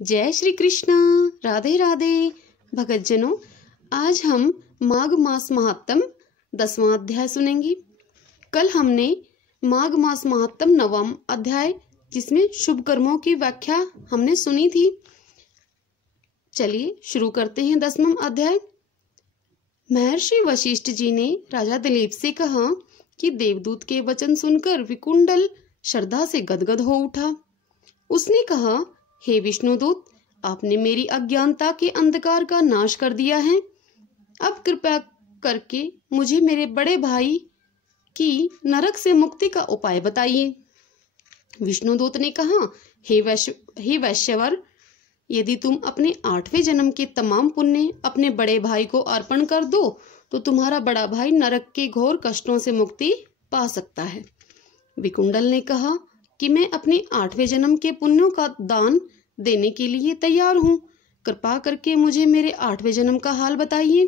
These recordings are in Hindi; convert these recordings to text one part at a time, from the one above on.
जय श्री कृष्ण। राधे राधे। भगतजनों, आज हम माघ मास महात्म 10वां अध्याय सुनेंगे। कल हमने माघ मास महात्म 9वां अध्याय, जिसमें शुभ कर्मों की व्याख्या हमने सुनी थी। चलिए शुरू करते हैं 10वां अध्याय। महर्षि वशिष्ठ जी ने राजा दिलीप से कहा कि देवदूत के वचन सुनकर विकुंडल श्रद्धा से गदगद हो उठा। उसने कहा, हे विष्णुदूत, आपने मेरी अज्ञानता के अंधकार का नाश कर दिया है। अब कृपया करके मुझे मेरे बड़े भाई की नरक से मुक्ति का उपाय बताइए। विष्णुदूत ने कहा, हे वैश्यवर, यदि तुम अपने 8वें जन्म के तमाम पुण्य अपने बड़े भाई को अर्पण कर दो तो तुम्हारा बड़ा भाई नरक के घोर कष्टों से मुक्ति पा सकता है। विकुंडल ने कहा कि मैं अपने 8वें जन्म के पुण्यों का दान देने के लिए तैयार हूँ। कृपा करके मुझे मेरे 8वें जन्म का हाल बताइए।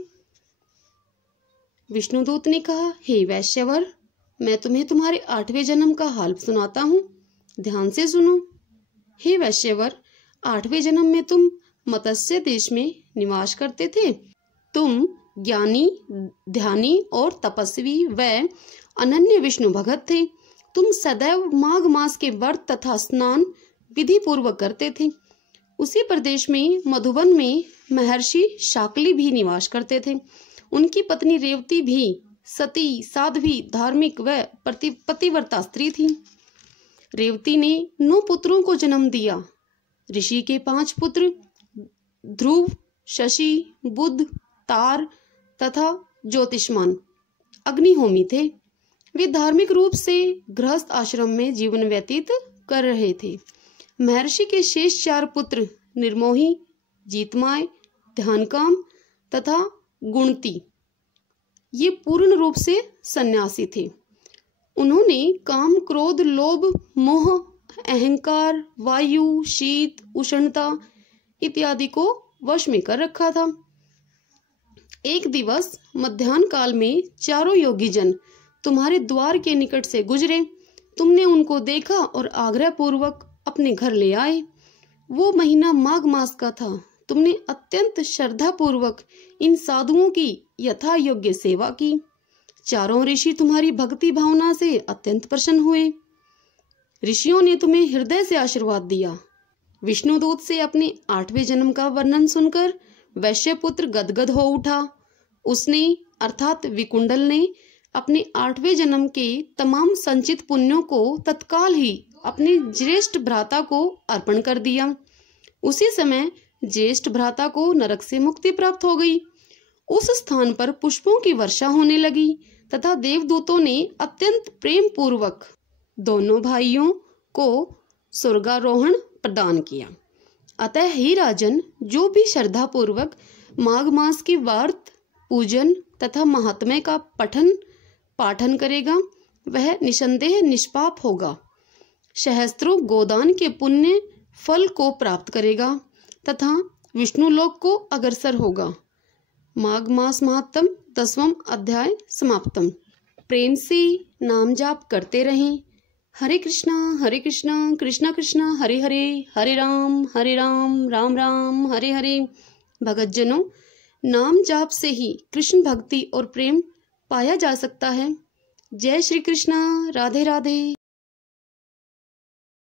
विष्णुदूत ने कहा, हे वैश्यवर, मैं तुम्हें तुम्हारे 8वें जन्म का हाल सुनाता हूँ, ध्यान से सुनो। हे वैश्यवर, 8वें जन्म में तुम मत्स्य देश में निवास करते थे। तुम ज्ञानी, ध्यानी और तपस्वी व अनन्य विष्णु भगत थे। तुम सदैव माघ मास के व्रत तथा स्नान विधि पूर्वक करते थे। उसी प्रदेश में मधुबन में महर्षि शाकली भी निवास करते थे। उनकी पत्नी रेवती भी सती, साध्वी, धार्मिक व पतिव्रता स्त्री थी। रेवती ने 9 पुत्रों को जन्म दिया। ऋषि के 5 पुत्र ध्रुव, शशि, बुध, तार तथा ज्योतिष्मान अग्निहोमी थे। वे धार्मिक रूप से गृहस्थ आश्रम में जीवन व्यतीत कर रहे थे। महर्षि के शेष 4 पुत्र निर्मोही, जीतमाय, ध्यानकाम तथा गुणती ये पूर्ण रूप से सन्यासी थे। उन्होंने काम, क्रोध, लोभ, मोह, अहंकार, वायु, शीत, उष्णता इत्यादि को वश में कर रखा था। एक दिवस मध्याह्न काल में 4 योगी जन तुम्हारे द्वार के निकट से गुजरे। तुमने उनको देखा और आग्रह पूर्वक अपने घर ले आए। वो महीना माघ मास का था। तुमने अत्यंत श्रद्धा पूर्वक इन साधुओं की यथा योग्य सेवा की। 4 ऋषि तुम्हारी भक्ति भावना से अत्यंत प्रसन्न हुए। ऋषियों ने तुम्हें हृदय से आशीर्वाद दिया। विष्णुदूत से अपने 8वें जन्म का वर्णन सुनकर वैश्यपुत्र गदगद हो उठा। उसने अर्थात विकुंडल ने अपने 8वें जन्म के तमाम संचित पुण्यों को तत्काल ही अपने ज्येष्ठ भ्राता को अर्पण कर दिया। उसी समय ज्येष्ठ भ्राता को नरक से मुक्ति प्राप्त हो गई। उस स्थान पर पुष्पों की वर्षा होने लगी तथा देवदूतों ने अत्यंत प्रेम पूर्वक दोनों भाइयों को स्वर्गारोहण प्रदान किया। अतः हे राजन, जो भी श्रद्धा पूर्वक माघ मास की व्रत, पूजन तथा महात्म्य का पाठन करेगा वह निसंदेह निष्पाप होगा। सहस्त्रों गोदान के पुण्य फल को प्राप्त करेगा तथा विष्णु लोक को अग्रसर होगा। माघ मास महात्म 10वां अध्याय समाप्तम। प्रेम से नाम जाप करते रहें। हरे कृष्णा कृष्णा कृष्णा हरे हरे, हरे राम राम राम हरे हरे। भगतजनों, नाम जाप से ही कृष्ण भक्ति और प्रेम पाया जा सकता है। जय श्री कृष्णा। राधे राधे।